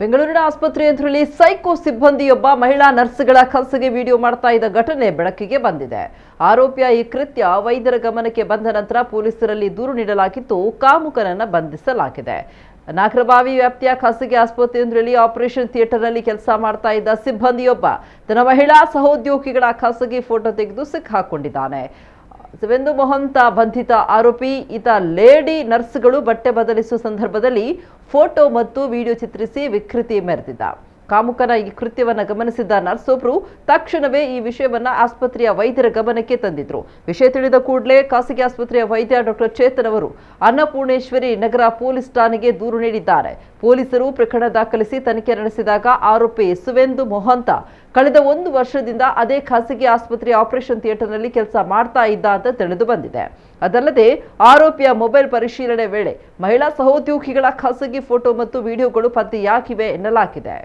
ಬೆಂಗಳೂರಿನ ಆಸ್ಪತ್ರೆಯೊಂದರಲ್ಲಿ ಸೈಕೋ ಸಿಬ್ಬಂದಿಯೊಬ್ಬ ಮಹಿಳಾ ನರ್ಸ್ಗಳ ಖಲ್ಸಿಗೆ ವಿಡಿಯೋ ಮಾಡ್ತಾ ಇದ್ದ ಘಟನೆ ಬೆಳಕಿಗೆ ಬಂದಿದೆ. ಆರೋಪಿಯ ಈ ಕೃತ್ಯ ವೈದ್ಯರ ಗಮನಕ್ಕೆ ಬಂದ ನಂತರ ಪೊಲೀಸರಲ್ಲಿ ದೂರು ನೀಡಲಾಗಿದ್ದು ಕಾಮುಕನನ್ನ ಬಂಧಿಸಲಾಗಿದೆ. ನಾಗರಬಾವಿ ವ್ಯಾಪ್ತಿಯ ಖಾಸಗಿ ಆಸ್ಪತ್ರೆಯೊಂದರಲ್ಲಿ ಆಪರೇಷನ್ ಥಿಯೇಟರ್ನಲ್ಲಿ ಕೆಲಸ ಮಾಡ್ತಾ ಇದ್ದ ಸಿಬ್ಬಂದಿಯೊಬ್ಬ ತನ್ನ ಮಹಿಳಾ ಸಹೋದ್ಯೋಗಿಗಳ ಖಾಸಗಿ ಫೋಟೋ ತೆಗೆದು ಸಿಕ್ಕಾಕೊಂಡಿದ್ದಾನೆ. ಶಿವೆಂದು ಮೊಹಂತ ಬಂಧಿತ ಆರೋಪಿ. ಈತ ಲೇಡಿ ನರ್ಸ್ಗಳು ಬಟ್ಟೆ ಬದಲಿಸುವ ಸಂದರ್ಭದಲ್ಲಿ ಫೋಟೋ ಮತ್ತು ವಿಡಿಯೋ ಚಿತ್ರಿಸಿ ವಿಕೃತಿ ಮೆರೆದಿದ್ದ. ಕಾಮುಕನ ಈ ಕೃತ್ಯವನ್ನು ಗಮನಿಸಿದ್ದ ನರ್ಸ್ ಒಬ್ರು ತಕ್ಷಣವೇ ಈ ವಿಷಯವನ್ನ ಆಸ್ಪತ್ರೆಯ ವೈದ್ಯರ ಗಮನಕ್ಕೆ ತಂದಿದ್ರು. ವಿಷಯ ತಿಳಿದ ಕೂಡಲೇ ಖಾಸಗಿ ಆಸ್ಪತ್ರೆಯ ವೈದ್ಯ ಡಾಕ್ಟರ್ ಚೇತನ್ ಅವರು ಅನ್ನಪೂರ್ಣೇಶ್ವರಿ ನಗರ ಪೊಲೀಸ್ ಠಾಣೆಗೆ ದೂರು ನೀಡಿದ್ದಾರೆ. ಪೊಲೀಸರು ಪ್ರಕರಣ ದಾಖಲಿಸಿ ತನಿಖೆ ನಡೆಸಿದಾಗ ಆರೋಪಿ ಶಿವೆಂದು ಮೊಹಂತ ಕಳೆದ 1 ವರ್ಷದಿಂದ ಅದೇ ಖಾಸಗಿ ಆಸ್ಪತ್ರೆಯ ಆಪರೇಷನ್ ಥಿಯೇಟರ್ನಲ್ಲಿ ಕೆಲಸ ಮಾಡ್ತಾ ಇದ್ದ ಅಂತ ತಿಳಿದು ಬಂದಿದೆ. ಅದಲ್ಲದೆ ಆರೋಪಿಯ ಮೊಬೈಲ್ ಪರಿಶೀಲನೆ ವೇಳೆ ಮಹಿಳಾ ಸಹೋದ್ಯೋಗಿಗಳ ಖಾಸಗಿ ಫೋಟೋ ಮತ್ತು ವಿಡಿಯೋಗಳು ಪತ್ತೆಯಾಗಿವೆ ಎನ್ನಲಾಗಿದೆ.